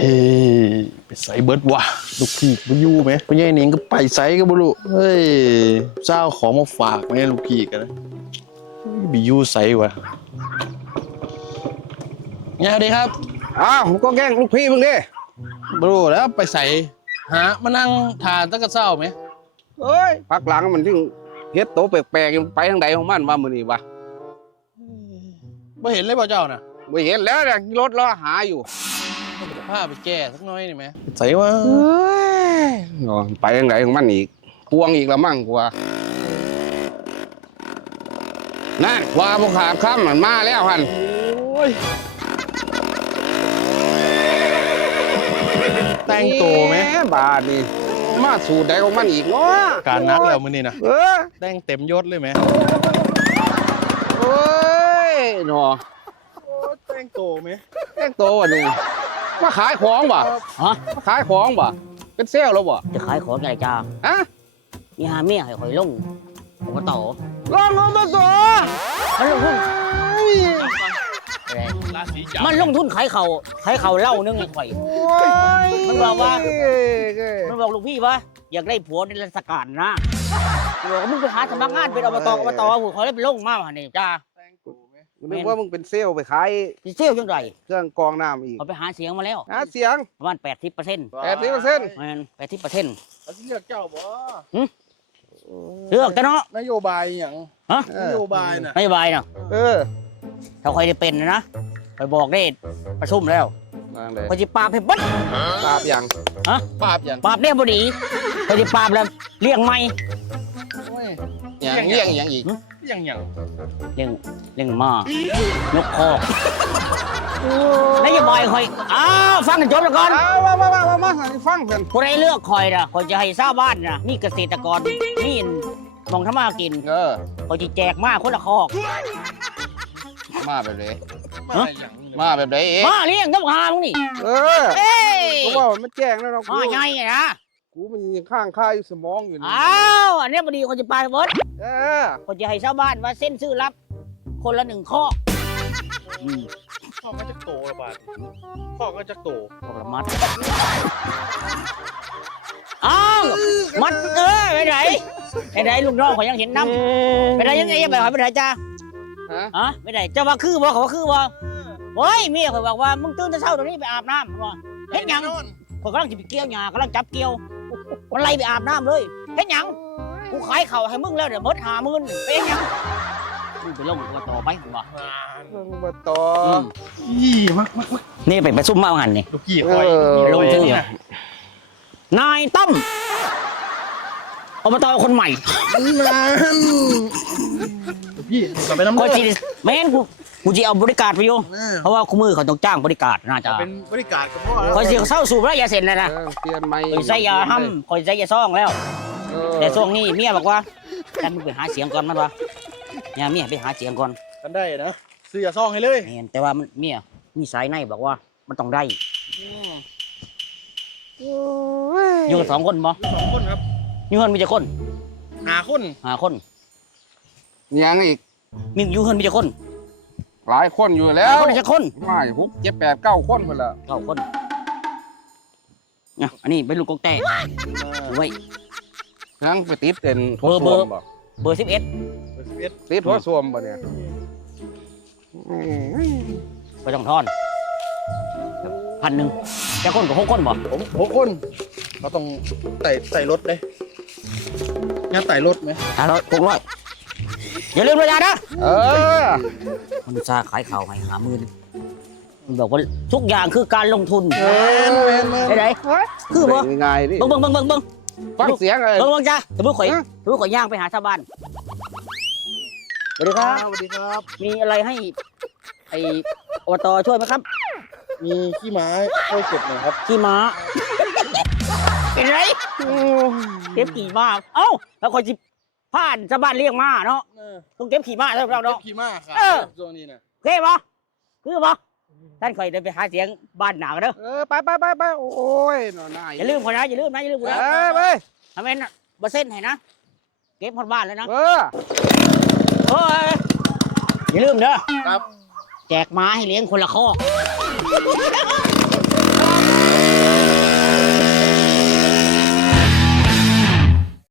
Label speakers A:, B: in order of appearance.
A: ไปใส่เบิร์ดวะลูกพี่ไปยู่ไหมไปยัยหนิงก็ไปใส่ก็บ่รู้เฮ้ยเจ้าของมาฝากไหมลูกพี่กันนะไปยู่ใส่วะเนี่ยดีครับ
B: ผมก็แกล้งลูกพี่มึงดิ
A: บ่รู้แล้วไปใส่หามานั่งทานตั้งแต่เช้าไหม
B: เฮ้ยพักหลังมันถึงเฮ็ดโตแปลกๆไปทางใดของมันมามื้อนี้วะ
A: ไม่เห็นเลยป่ะเจ้าน่ะ
B: ไม่เห็นแล้วเนี่ยรถล้อหาอยู่
A: ผ้าไปแก้สักน้อยนี่ไหมใส่ว่า
B: ไปทางใดของมันอีกพวงอีกละมั่งกว่านั่นว่าพวกขาข้ามมันมาแล้วฮัน
A: แต่งโตไหม
B: บาทนี่มาสูดใดของมันอีกเนาะ
A: การนักแล้วมื้อนี้นะแต่งเต็มยศเลยไหม
B: โอ้ยเนาะ
A: แต่งโตไหม
B: แต่งโตวันนี้มาขายของบ่
C: ฮะ
B: มาขายของบ่เป็นเซลล์แล้วบ่
C: จะขายของอะไรจ้า
B: ฮะ
C: มีหาเมียให้ข่อยลงผมก็ต่อ
B: ลงมาต่อ
C: มันลงทุนมันลงทุนขายเข่าเหล้านึงไงข่อยมันบอกลูกพี่ว่าอยากได้ผัวในราชการนะมันบอกว่ามึงไปหาสมัครงานเป็นอบตผมขอได้ไปลงมาเนี่ยจ้า
B: นึกว่ามึงเป็นเซลล์ไปขาย
C: เซลล์ยังไง
B: เครื่องกรองน้ำอีก
C: เขาไปหาเสียงมาแล้ว
B: หาเสียง
C: ประมาณ80%
B: มัน80%
A: เลือกเจ้าบ่
C: เลือกแต่เนาะ
A: นโยบายอย่าง
C: ฮะ
A: นโยบายน่ะ
C: ถ้าใครจะเป็นนะไปบอกได้ประชุมแล้วเขาจะปราบให้บัด
B: ปราบอย่าง
C: ฮะ
A: ปราบอย่าง
C: ปราบเนี่ยพอดีเขาจะปราบแล้วเลี้ยงไม่
B: อย่างเลี้ยงอย่างอีก
A: เลี้
C: ยงมากนกคอกนโยบายคอยฟังกันจบแล้วก่อน
B: มาฟังกัน
C: คนใดเลือกคอยนะคอยจะให้ชาวบ้านนะนี่เกษตรกรนี่มองทำมากินคอยจะแจกมาคนละคอก
B: มาแบบไหนมาแบบไหน
C: มาเลี้ยงต้องหามึงนี่
B: เพราะว่ามันแจ้งแล้วเรา
C: มาไงนะ
B: กูมันยังข้างค่าอยู่สมองอยู่นี่
C: อันนี้พอดีคนจะไปเบิร์ดคนจะให้ชาวบ้านว่าเส้นซื้อรับคนละ1 ข้อ
A: ข้อก็จะโตละบาทข้อก็จะโต
C: ละมัดมัดไปไหนลูกน้องเขายังเห็นน้ำไปไหนยังไงไปไหนจ้าไปไหนเจ้าว่าคือบ่เขาว่าคือบ่เฮ้ยเมียเขาบอกว่ามึงตื่นแต่เช้าตรงนี้ไปอาบน้ำบ่เห็นยังเขากำลังจะไปเกี่ยวหญ้ากำลังจับเกี่ยวมันไล่ไปอาบน้ำเลยเห็นยังกูขายเข่าให้มึงแล้วเดี๋ยวมด50,000เป็นยังมึงไปลงมาต่อไปบ่
B: ลงมาต่อ
C: นี่ไปซุ่มมาหันนี่
A: ลูกพี่คอย
C: ลงชื่อนายตั้มอบตคนใหม่
A: พี่กลับไปน้ำเลือด
C: แม่นกูจะเอาบริการไปอยู่เพราะว่าคู่มือเขาต้องจ้างบริการน่าจะ
A: เป็นบริการกับพ่อ
C: คอยเสียเศร้าสูบแล้วอย่าเสร็จเลยนะ
B: เปลี่ยนใหม่
C: คอยใส่ยาห้ำคอยใส่ยาซ่องแล้วแต่ช่วงนี้เมียบอกว่าท่านมึงไปหาเสียงก่อนมันวะเนี่ยเมียไปหาเสียงก่อน
A: กันได้นะซื้อยาซ่องให้เลย
C: แต่ว่าเมียมีสายในบอกว่ามันต้องได้อยู่กัน2 คนบ่
A: 2 คนครับ
C: อยู่กันมีแต่คน
A: 5 คน
B: ยังอีก
C: มีอยู่กันมีแต่คน
B: หลายคนอยู่แล้ว
C: คนจะคน
B: ไม่6 7 8 9 คนคนละ
C: 9 คนอันนี้เป็นลูกกงแต่ไว้
B: ทั้งไปติดเป็น
C: เบอร์11
B: ติดหัวส้วมบ่เนี่ย
C: ไปต้องทอน1,000จะคนกับ6 คนบ่
A: 6 คนเราต้องไต่รถเลยงั้นไต่รถไหม
C: 600อย่าลืมเลยนะมันจะขายข่าวให้50,000มันบอกว่าทุกอย่างคือการลงทุนไหนคือบ่
B: ง่ายดิ
C: เบิ่ง
B: ฟังเสียงเลย
C: เบิ่งจ้าแต่เมื่อข่อยย่างไปหาชาวบ้านสวัสดีครับมีอะไรให้ไอ้อบตช่วยไหมครับ
A: มีขี้ม้าช่วยเก็บหน่อยครับ
C: ขี้ม้าเป็นไรเก็บกี่ม้าแล้วข่อยจิผ่านชาวบ้านเลี้ยงม้าเนาะต้องเก็บขี่ม้าใช่ไหมเราเนาะ
A: ขี่ม้าครับช่วงนี้นะ
C: เก็บบ่คือบ่ท่านข่อยเดินไปหาเสียงบ้านหนาวเด้อ
B: ไปโอ้ยหน่อย
C: อย่าลืมคนนะอย่าลืมคนนะ
B: ไป
C: ทำไมนะบ่เส้นให้นะเก็บคนบ้านเลยนะอย่าลืมเด้อ
A: ครับ
C: แจกม้าให้เลี้ยงคนละข้อ